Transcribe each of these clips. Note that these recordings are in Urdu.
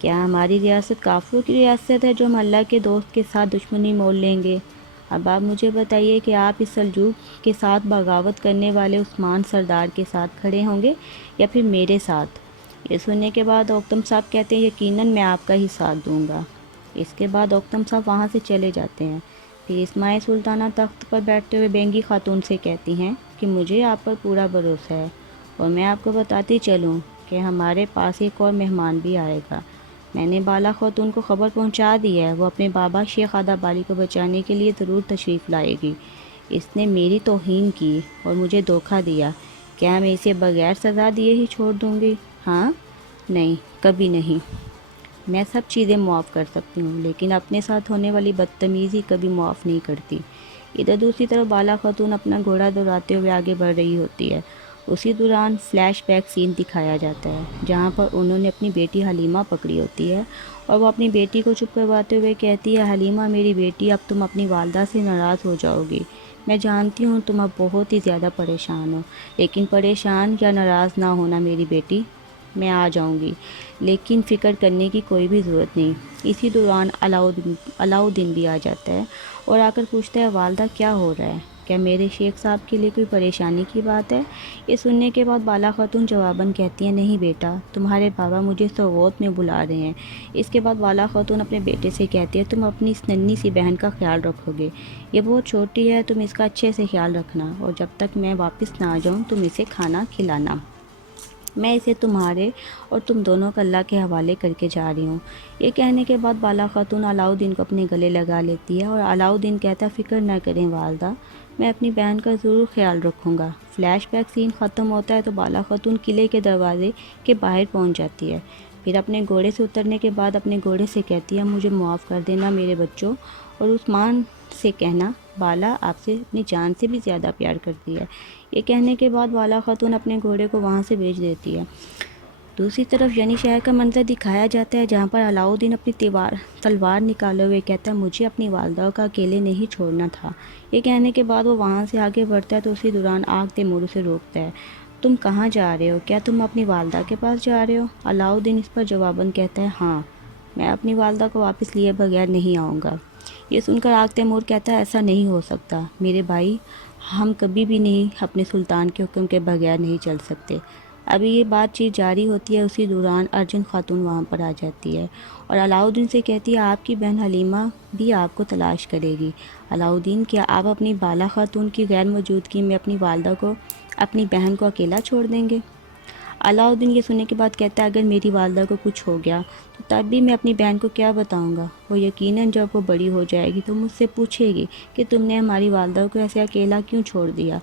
کیا ہماری ریاست کافروں کی ریاست ہے جو ہم اللہ کے دوست کے ساتھ دشمنی مول لیں گے؟ اب آپ مجھے بتائیے کہ آپ اس سلجوق کے ساتھ بغاوت کرنے والے عثمان سردار کے ساتھ کھڑے ہوں گے یا پھر میرے ساتھ؟ یہ سننے کے بعد اوکتم صاحب کہتے ہیں یقیناً میں آپ کا ہی ساتھ دوں گا۔ اس کے بعد اوکتم صاحب وہاں سے چلے جاتے ہیں۔ پھر اسماعیل سلطانہ تخت پر بیٹھتے ہوئے بینگی خاتون سے کہتی ہیں کہ مجھے آپ پر پورا بھروسہ ہے، اور میں آپ کو بتاتی چلوں کہ ہمارے پاس ایک اور مہمان بھی آئے گا۔ میں نے بالا خاتون کو خبر پہنچا دی ہے، وہ اپنے بابا شیخ آدھا بالی کو بچانے کے لیے ضرور تشریف لائے گی۔ اس نے میری توہین کی اور مجھے دھوکہ دیا، کیا میں اسے بغیر سزا دیے ہی چھوڑ دوں گی؟ ہاں، نہیں، کبھی نہیں۔ میں سب چیزیں معاف کر سکتی ہوں، لیکن اپنے ساتھ ہونے والی بدتمیزی کبھی معاف نہیں کرتی۔ ادھر دوسری طرف بالا خاتون اپنا گھوڑا دوڑاتے ہوئے آگے بڑھ رہی ہوتی ہے۔ اسی دوران فلیش بیک سین دکھایا جاتا ہے جہاں پر انہوں نے اپنی بیٹی حلیمہ پکڑی ہوتی ہے، اور وہ اپنی بیٹی کو چپ کرواتے ہوئے کہتی ہے، حلیمہ میری بیٹی، اب تم اپنی والدہ سے ناراض ہو جاؤ گی۔ میں جانتی ہوں تم اب بہت ہی زیادہ پریشان ہو، لیکن پریشان یا ناراض نہ ہونا میری بیٹی، میں آ جاؤں گی، لیکن فکر کرنے کی کوئی بھی ضرورت نہیں۔ اسی دوران علاؤدین بھی آ جاتا ہے اور آ کر پوچھتا ہے، والدہ کیا ہو رہا ہے؟ کیا میرے شیخ صاحب کے لیے کوئی پریشانی کی بات ہے؟ یہ سننے کے بعد بالا خاتون جواباً کہتی ہیں، نہیں بیٹا، تمہارے بابا مجھے سوغوت میں بلا رہے ہیں۔ اس کے بعد بالا خاتون اپنے بیٹے سے کہتی ہے، تم اپنی اس ننھی سی بہن کا خیال رکھو گے، یہ بہت چھوٹی ہے، تم اس کا اچھے سے خیال رکھنا، اور جب تک میں واپس نہ آ جاؤں تم اسے کھانا کھلانا۔ میں اسے تمہارے اور تم دونوں کا اللہ کے حوالے کر کے جا رہی ہوں۔ یہ کہنے کے بعد بالا خاتون علاؤدین کو اپنے گلے لگا لیتی ہے، اور علاؤدین کہتا ہے، فکر نہ کریں والدہ، میں اپنی بہن کا ضرور خیال رکھوں گا۔ فلیش بیک سین ختم ہوتا ہے تو بالا خاتون قلعے کے دروازے کے باہر پہنچ جاتی ہے۔ پھر اپنے گھوڑے سے اترنے کے بعد اپنے گھوڑے سے کہتی ہے، مجھے معاف کر دینا میرے بچوں، اور عثمان سے کہنا بالا آپ سے اپنی جان سے بھی زیادہ پیار کرتی ہے۔ یہ کہنے کے بعد بالا خاتون اپنے گھوڑے کو وہاں سے بھیج دیتی ہے۔ دوسری طرف ینی شہر کا منظر دکھایا جاتا ہے جہاں پر علاؤدین اپنی تلوار نکالے ہوئے کہتا ہے، مجھے اپنی والدہ کا اکیلے نہیں چھوڑنا تھا۔ یہ کہنے کے بعد وہ وہاں سے آگے بڑھتا ہے تو اسی دوران آگ تیمور اسے روکتا ہے، تم کہاں جا رہے ہو؟ کیا تم اپنی والدہ کے پاس جا رہے ہو؟ علاؤدین اس پر جواباً کہتا ہے، ہاں، میں اپنی والدہ کو واپس لیے بغیر نہیں آؤں گا۔ یہ سن کر آگ تیمور کہتا ہے، ایسا نہیں ہو سکتا میرے بھائی، ہم کبھی بھی نہیں اپنے سلطان کے حکم کے بغیر نہیں چل سکتے۔ ابھی یہ بات چیت جاری ہوتی ہے، اسی دوران ارجن خاتون وہاں پر آ جاتی ہے اور علاؤدین سے کہتی ہے، آپ کی بہن حلیمہ بھی آپ کو تلاش کرے گی۔ علاؤدین، کیا آپ اپنی بالا خاتون کی غیر موجودگی میں اپنی والدہ کو، اپنی بہن کو اکیلا چھوڑ دیں گے؟ علاؤدین یہ سننے کے بعد کہتا ہے، اگر میری والدہ کو کچھ ہو گیا تو تب بھی میں اپنی بہن کو کیا بتاؤں گا؟ وہ یقیناً جب وہ بڑی ہو جائے گی تو مجھ سے پوچھے گی کہ تم نے ہماری والدہ کو ایسے اکیلا کیوں چھوڑ دیا۔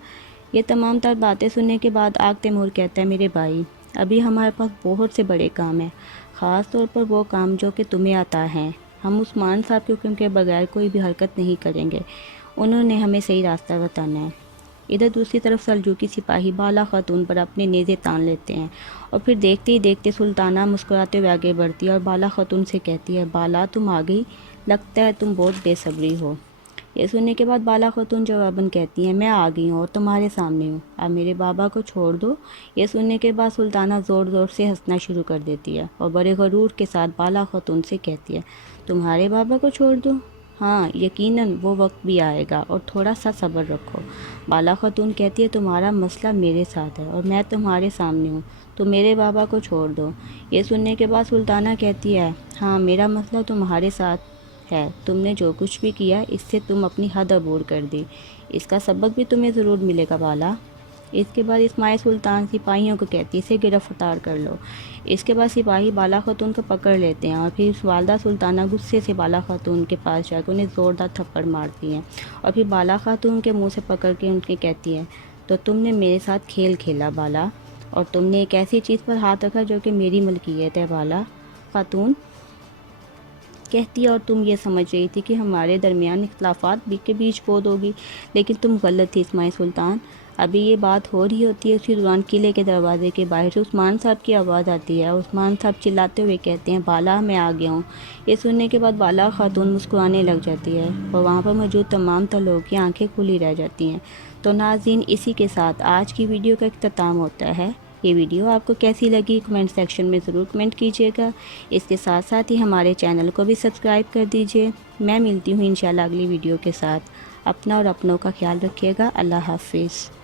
یہ تمام تر باتیں سننے کے بعد آگ تیمور کہتا ہے، میرے بھائی، ابھی ہمارے پاس بہت سے بڑے کام ہیں، خاص طور پر وہ کام جو کہ تمہیں عطا ہیں۔ ہم عثمان صاحب کے حکم کے بغیر کوئی بھی حرکت نہیں کریں گے، انہوں نے ہمیں صحیح راستہ بتانا ہے۔ ادھر دوسری طرف سلجوقی سپاہی بالا خاتون پر اپنے نیزے تان لیتے ہیں، اور پھر دیکھتے ہی دیکھتے سلطانہ مسکراتے ہوئے آگے بڑھتی ہے اور بالا خاتون سے کہتی ہے، بالا تم آ گئی، لگتا ہے تم بہت بے صبری ہو۔ یہ سننے کے بعد بالا خاتون جواباً کہتی ہیں، میں آ گئی ہوں اور تمہارے سامنے ہوں، اب میرے بابا کو چھوڑ دو۔ یہ سننے کے بعد سلطانہ زور زور سے ہنسنا شروع کر دیتی ہے اور بڑے غرور کے ساتھ بالا خاتون سے کہتی ہے، تمہارے بابا کو چھوڑ دو؟ ہاں، یقیناً وہ وقت بھی آئے گا اور تھوڑا سا صبر رکھو۔ بالا خاتون کہتی ہے، تمہارا مسئلہ میرے ساتھ ہے اور میں تمہارے سامنے ہوں، تو میرے بابا کو چھوڑ دو۔ یہ سننے کے بعد سلطانہ کہتی ہے، ہاں، میرا مسئلہ تمہارے ساتھ ہے، تم نے جو کچھ بھی کیا اس سے تم اپنی حد عبور کر دی، اس کا سبق بھی تمہیں ضرور ملے گا بالا۔ اس کے بعد اسماعیل سلطان سپاہیوں کو کہتی ہے، اسے گرفتار کر لو۔ اس کے بعد سپاہی بالا خاتون کو پکڑ لیتے ہیں اور پھر والدہ سلطانہ غصے سے بالا خاتون کے پاس جا کے انہیں زوردار تھپڑ مارتی ہیں، اور پھر بالا خاتون کے منہ سے پکڑ کے ان کے کہتی ہے، تو تم نے میرے ساتھ کھیل کھیلا بالا، اور تم نے ایک ایسی چیز پر ہاتھ رکھا جو کہ میری ملکیت ہے۔ بالا خاتون کہتی ہے، اور تم یہ سمجھ رہی تھی کہ ہمارے درمیان اختلافات کے بیچ بود ہوگی، لیکن تم غلط تھی اسماعیل سلطان۔ ابھی یہ بات ہو رہی ہوتی ہے، اسی دوران قلعے کے دروازے کے باہر سے عثمان صاحب کی آواز آتی ہے اور عثمان صاحب چلاتے ہوئے کہتے ہیں، بالا میں آ گیا ہوں۔ یہ سننے کے بعد بالا خاتون مسکرانے لگ جاتی ہے اور وہاں پر موجود تمام تر لوگوں کی آنکھیں کھلی رہ جاتی ہیں۔ تو ناظرین، اسی کے ساتھ آج کی ویڈیو کا اختتام ہوتا ہے۔ یہ ویڈیو آپ کو کیسی لگی کمنٹ سیکشن میں ضرور کمنٹ کیجیے گا۔ اس کے ساتھ ساتھ ہی ہمارے چینل کو بھی سبسکرائب کر دیجیے۔ میں ملتی ہوں انشاءاللہ اگلی ویڈیو کے ساتھ۔ اپنا اور اپنوں کا خیال رکھیے گا۔ اللہ حافظ۔